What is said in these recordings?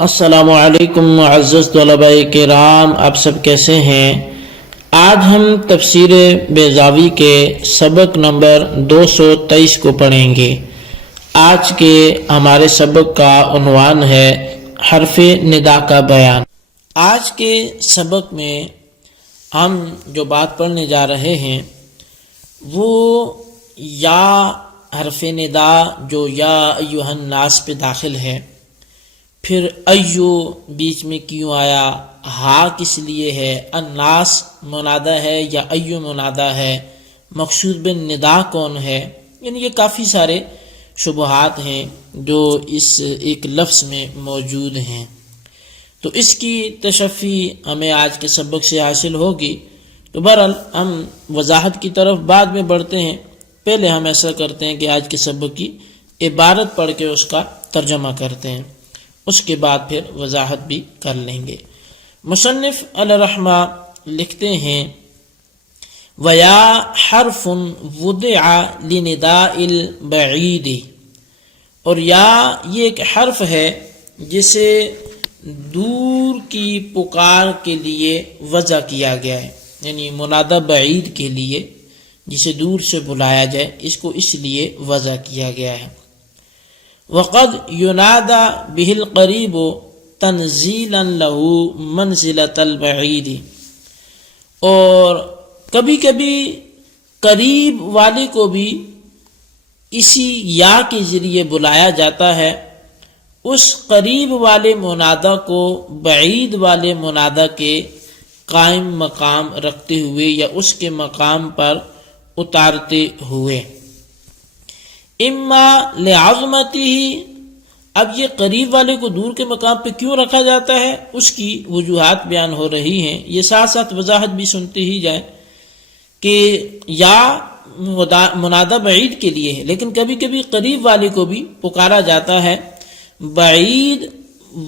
السلام علیکم معزز طلباء کرام، آپ سب کیسے ہیں؟ آج ہم تفسیر بیضاوی کے سبق نمبر 223 کو پڑھیں گے۔ آج کے ہمارے سبق کا عنوان ہے حرف ندا کا بیان۔ آج کے سبق میں ہم جو بات پڑھنے جا رہے ہیں وہ یا حرف ندا جو یا ایھا الناس پہ داخل ہے، پھر ایو بیچ میں کیوں آیا، ہا کس لیے ہے، الناس منادہ ہے یا ایو منادہ ہے، مقصود بن ندا کون ہے، یعنی یہ کافی سارے شبہات ہیں جو اس ایک لفظ میں موجود ہیں۔ تو اس کی تشفی ہمیں آج کے سبق سے حاصل ہوگی۔ تو بہرحال ہم وضاحت کی طرف بعد میں بڑھتے ہیں، پہلے ہم ایسا کرتے ہیں کہ آج کے سبق کی عبارت پڑھ کے اس کا ترجمہ کرتے ہیں، اس کے بعد پھر وضاحت بھی کر لیں گے۔ مصنف علیہ رحمہ لکھتے ہیں وَيَا حَرْفٌ وُضِعَ لِنِدَاءِ الْبَعِيدِ، اور یا یہ ایک حرف ہے جسے دور کی پکار کے لیے وضع کیا گیا ہے، یعنی منادہ بعید کے لیے جسے دور سے بلایا جائے، اس کو اس لیے وضع کیا گیا ہے۔ وقد ينادى به القریب تنزیلا له منزلة البعید، اور کبھی کبھی قریب والے کو بھی اسی یا کے ذریعے بلایا جاتا ہے، اس قریب والے منادہ کو بعید والے منادہ کے قائم مقام رکھتے ہوئے یا اس کے مقام پر اتارتے ہوئے۔ اما لعظمتہ، اب یہ قریب والے کو دور کے مقام پہ کیوں رکھا جاتا ہے، اس کی وجوہات بیان ہو رہی ہیں۔ یہ ساتھ ساتھ وضاحت بھی سنتے ہی جائیں کہ یا منادہ بعید کے لیے ہے، لیکن کبھی کبھی قریب والے کو بھی پکارا جاتا ہے، بعید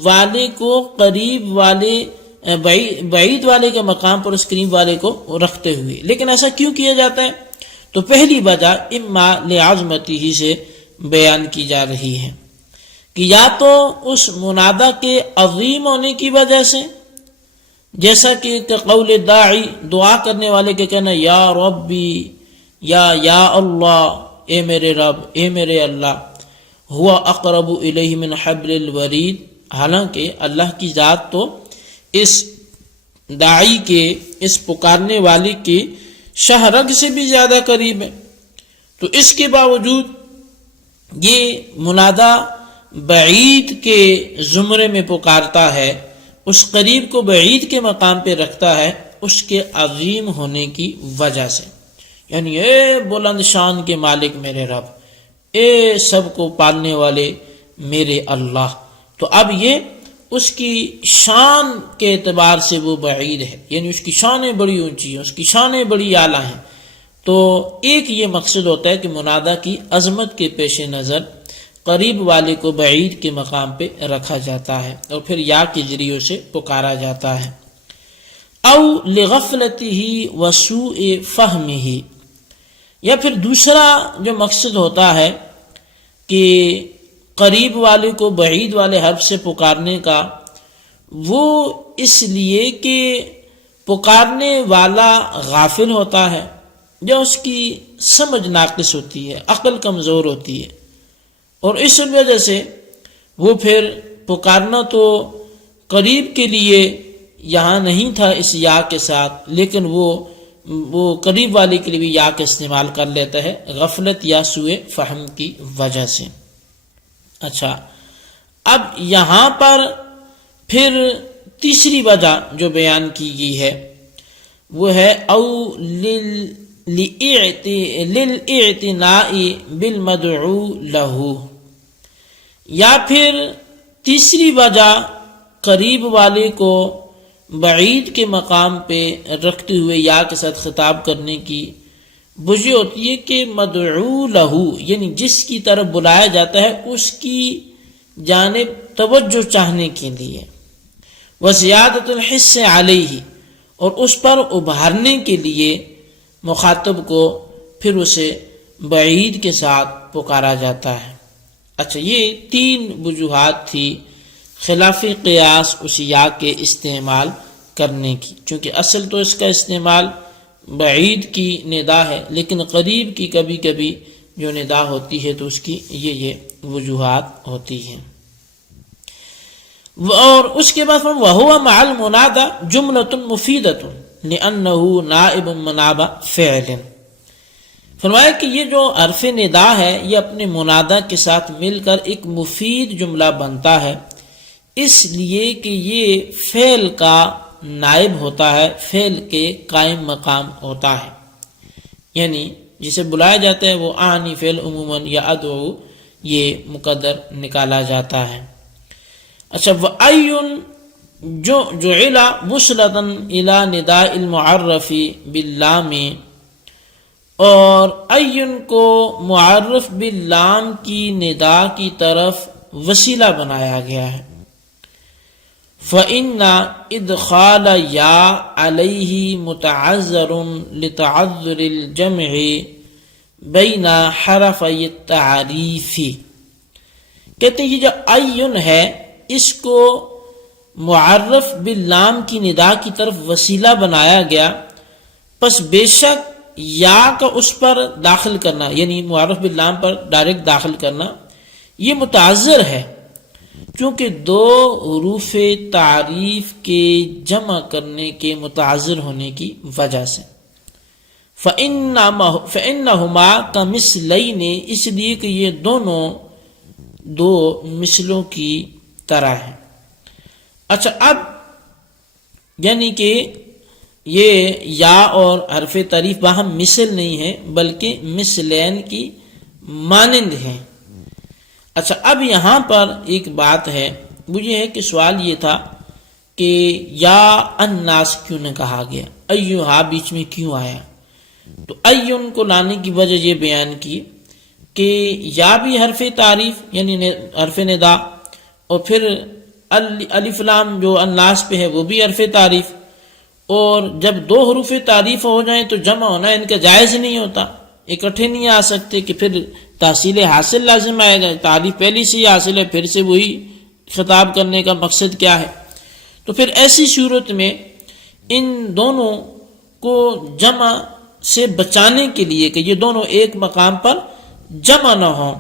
والے کو قریب والے بعید والے کے مقام پر اس قریب والے کو رکھتے ہوئے۔ لیکن ایسا کیوں کیا جاتا ہے؟ تو پہلی وجہ اما لعظمتہ سے بیان کی جا رہی ہے کہ یا تو اس منادہ کے عظیم ہونے کی وجہ سے، جیسا کہ قول داعی، دعا کرنے والے کے کہنا یا ربی یا اللہ، اے میرے رب، اے میرے اللہ، ہوا اقرب الیہ من حبل الورید، حالانکہ اللہ کی ذات تو اس داعی کے، اس پکارنے والے کے شہرگ سے بھی زیادہ قریب ہے۔ تو اس کے باوجود یہ منادہ بعید کے زمرے میں پکارتا ہے، اس قریب کو بعید کے مقام پہ رکھتا ہے، اس کے عظیم ہونے کی وجہ سے، یعنی اے بلند شان کے مالک میرے رب، اے سب کو پالنے والے میرے اللہ۔ تو اب یہ اس کی شان کے اعتبار سے وہ بعید ہے، یعنی اس کی شانیں بڑی اونچی ہیں، اس کی شانیں بڑی اعلیٰ ہیں۔ تو ایک یہ مقصد ہوتا ہے کہ منادہ کی عظمت کے پیش نظر قریب والے کو بعید کے مقام پہ رکھا جاتا ہے اور پھر یا کے ذریعے سے پکارا جاتا ہے۔ او لغفلتہ وسوء فہمہ، یا پھر دوسرا جو مقصد ہوتا ہے کہ قریب والے کو بعید والے حرف سے پکارنے کا، وہ اس لیے کہ پکارنے والا غافل ہوتا ہے یا اس کی سمجھ ناقص ہوتی ہے، عقل کمزور ہوتی ہے، اور اس وجہ سے وہ پھر پکارنا تو قریب کے لیے یہاں نہیں تھا اس یا کے ساتھ، لیکن وہ قریب والے کے لیے بھی یا کا استعمال کر لیتا ہے، غفلت یا سوء فہم کی وجہ سے۔ اچھا، اب یہاں پر پھر تیسری وجہ جو بیان کی گئی ہے وہ ہے او للاعتناء بالمدعو لہ، یا پھر تیسری وجہ قریب والے کو بعید کے مقام پہ رکھتے ہوئے یا کے ساتھ خطاب کرنے کی وجہ ہوتی ہے کہ مدعو لہ، یعنی جس کی طرف بلایا جاتا ہے اس کی جانب توجہ چاہنے کے لیے، وزیادۃ الحث علیہ، اور اس پر ابھارنے کے لیے مخاطب کو پھر اسے بعید کے ساتھ پکارا جاتا ہے۔ اچھا، یہ تین وجوہات تھی خلاف قیاس اس یا کے استعمال کرنے کی، چونکہ اصل تو اس کا استعمال بعید کی ندا ہے، لیکن قریب کی کبھی کبھی جو ندا ہوتی ہے تو اس کی یہ وجوہات ہوتی ہیں۔ اور اس کے بعد وَهُوَ مَعَ الْمُنَادَى جُمْلَةٌ مُفِيدَةٌ لِأَنَّهُ نَائِبٌ مَنَابَ فِعْلٍ۔ فرمایا کہ یہ جو حرف ندا ہے یہ اپنے منادہ کے ساتھ مل کر ایک مفید جملہ بنتا ہے، اس لیے کہ یہ فعل کا نائب ہوتا ہے، فعل کے قائم مقام ہوتا ہے، یعنی جسے بلایا جاتا ہے وہ آنی فعل عموماً یا ادعو یہ مقدر نکالا جاتا ہے۔ اچھا، وَأَيٌّ جو جعل وصلة إلى نداء المعرف باللام، اور ایٌ کو معرف باللام کی ندا کی طرف وسیلہ بنایا گیا ہے۔ فَإِنَّ إِدْخَالَ يَا عَلَيْهِ مُتَعَذَّرٌ لِتَعَذُّرِ الْجَمْعِ بَيْنَ حَرَفَيِ التَّعْرِيفِ، کہتے ہیں یہ جو ایٌ ہے اس کو معرف باللام کی ندا کی طرف وسیلہ بنایا گیا، پس بے شک یا کا اس پر داخل کرنا، یعنی معرف باللام پر ڈائریکٹ داخل کرنا، یہ متعذر ہے چونکہ دو حروف تعریف کے جمع کرنے کے متعذر ہونے کی وجہ سے۔ فَإِنَّهُمَا كَمِثْلَيْنِ، اس لیے کہ یہ دونوں دو مثلوں کی طرح ہیں۔ اچھا، اب یعنی کہ یہ یا اور حرف تعریف باہم مثل نہیں ہے بلکہ مثلین کی مانند ہیں۔ اچھا، اب یہاں پر ایک بات ہے، وہ یہ ہے کہ سوال یہ تھا کہ یا الناس کیوں نہ کہا گیا، ایہا بیچ میں کیوں آیا؟ تو ایون کو لانے کی وجہ یہ بیان کی کہ یا بھی حرف تعریف یعنی حرف ندا، اور پھر الف لام جو الناس پہ ہے وہ بھی حرف تعریف، اور جب دو حروف تعریف ہو جائیں تو جمع ہونا ان کا جائز نہیں ہوتا، اکٹھے نہیں آ سکتے کہ پھر تحصیل حاصل لازم آئے گا، تعریف پہلی سے ہی حاصل ہے، پھر سے وہی خطاب کرنے کا مقصد کیا ہے؟ تو پھر ایسی صورت میں ان دونوں کو جمع سے بچانے کے لیے کہ یہ دونوں ایک مقام پر جمع نہ ہوں،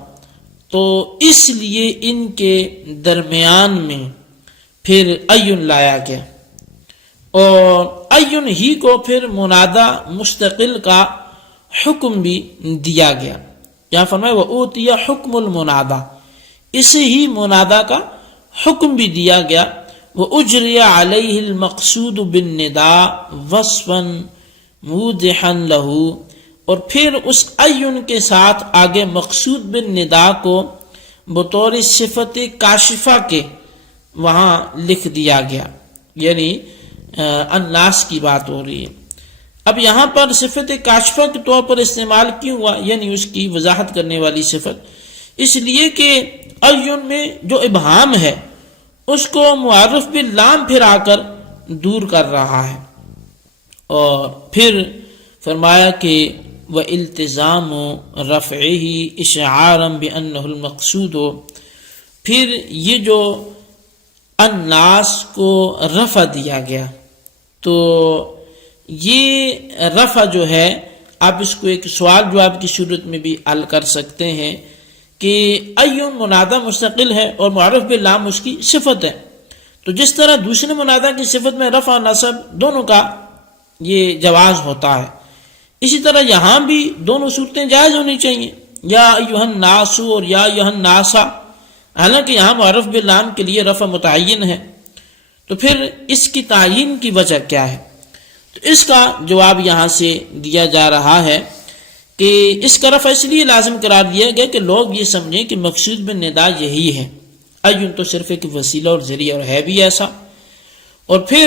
تو اس لیے ان کے درمیان میں پھر ایون لایا گیا، اور ایون ہی کو پھر منادہ مستقل کا حکم بھی دیا گیا۔ یہاں فرمایا وَأُوتِيَ حُکْمُ الْمُنَادَى، اسے ہی منادہ کا حکم بھی دیا گیا۔ وَأُجْرِيَ عَلَيْهِ الْمَقْصُودُ بِالنِّدَاءِ وَصْفًا مُوضِحًا لَهُ، اور پھر اس ایون کے ساتھ آگے مقصود بالندا کو بطور صفت کاشفہ کے وہاں لکھ دیا گیا، یعنی الناس کی بات ہو رہی ہے۔ اب یہاں پر صفت کاشفہ کے طور پر استعمال کیوں ہوا، یعنی اس کی وضاحت کرنے والی صفت، اس لیے کہ ایون میں جو ابہام ہے اس کو معرف باللام پھر آ کر دور کر رہا ہے۔ اور پھر فرمایا کہ وَإِلْتِزَامُ رَفْعِهِ إِشْعَارًا بِأَنَّهُ الْمَقْصُودُ، پھر یہ جو الناس کو رفع دیا گیا، تو یہ رفع جو ہے آپ اس کو ایک سوال جواب کی صورت میں بھی حل کر سکتے ہیں کہ ایون منادہ مستقل ہے اور معرف باللام اس کی صفت ہے، تو جس طرح دوسرے منادہ کی صفت میں رفع نصب دونوں کا یہ جواز ہوتا ہے، اسی طرح یہاں بھی دونوں صورتیں جائز ہونی چاہیے، یا ایھا الناس اور یا ایھا الناسا، حالانکہ یہاں معرف باللام کے لیے رفع متعین ہے، تو پھر اس کی تعین کی وجہ کیا ہے؟ تو اس کا جواب یہاں سے دیا جا رہا ہے کہ اس کا رفع اس لیے لازم قرار دیا گیا کہ لوگ یہ سمجھیں کہ مقصود بالندا یہی ہے، ایون تو صرف ایک وسیلہ اور ذریعہ، اور ہے بھی ایسا۔ اور پھر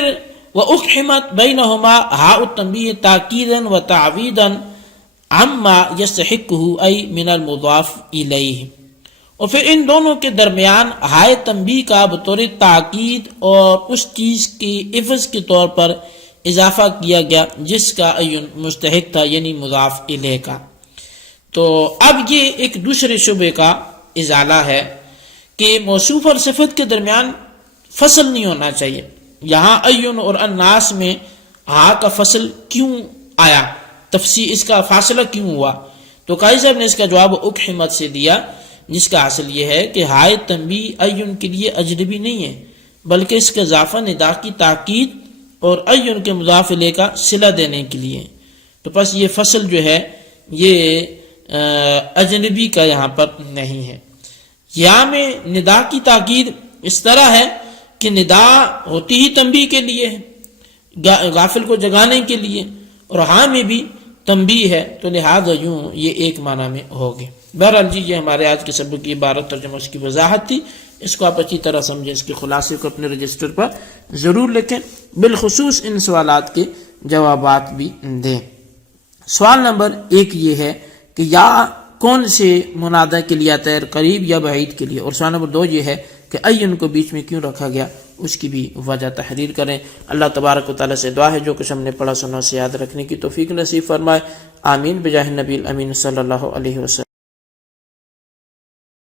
وَأُقْحِمَتْ بَيْنَهُمَا ہَاءُ التَّنبِیہِ تَأْکِیدًا وَتَعْوِیضًا عَمَّا يَسْتَحِقُّهُ أَیْ مِنَ الْمُضَافِ إِلَیْهِ، اور پھر ان دونوں کے درمیان ہائے تنبیہ کا بطور تاکید اور اس چیز کی عوض کے طور پر اضافہ کیا گیا جس کا ایون مستحق تھا، یعنی مضاف الیہ کا۔ تو اب یہ ایک دوسرے شبے کا ازالہ ہے کہ موصوف اور صفت کے درمیان فصل نہیں ہونا چاہیے. یہاں ایون اور الناس میں ہا کا فصل کیوں آیا، تفصیل اس کا فاصلہ کیوں ہوا؟ تو قاضی صاحب نے اس کا جواب اکحمت سے دیا، جس کا حاصل یہ ہے کہ ہائے تنبیہ ایون کے لیے اجنبی نہیں ہے، بلکہ اس کا اضافہ ندا کی تاکید اور ایون کے مضاف الیہ کا صلہ دینے کے لیے. تو پس یہ فصل جو ہے یہ اجنبی کا یہاں پر نہیں ہے. یہاں میں ندا کی تاکید اس طرح ہے کہ ندا ہوتی ہی تنبیہ کے لیے ہے، غافل کو جگانے کے لیے، اور ہاں میں بھی تنبیہ ہے، تو لہذا یوں یہ ایک معنی میں ہوگی. بہرحال جی یہ ہمارے آج کے سبق کی عبارت ترجمہ اس کی وضاحت تھی. اس کو آپ اچھی طرح سمجھیں، اس کے خلاصے کو اپنے رجسٹر پر ضرور لکھیں، بالخصوص ان سوالات کے جوابات بھی دیں. سوال نمبر 1 یہ ہے کہ یا کون سے منادہ کے لیے آتا ہے، قریب یا بعید کے لیے؟ اور سوال نمبر 2 یہ ہے کہ این کو بیچ میں کیوں رکھا گیا، اس کی بھی وجہ تحریر کریں. اللہ تبارک و تعالیٰ سے دعا ہے جو کچھ ہم نے پڑھا سنا اسے یاد رکھنے کی توفیق نصیب فرمائے. آمین بجاہ النبی الامین صلی اللہ علیہ وسلم.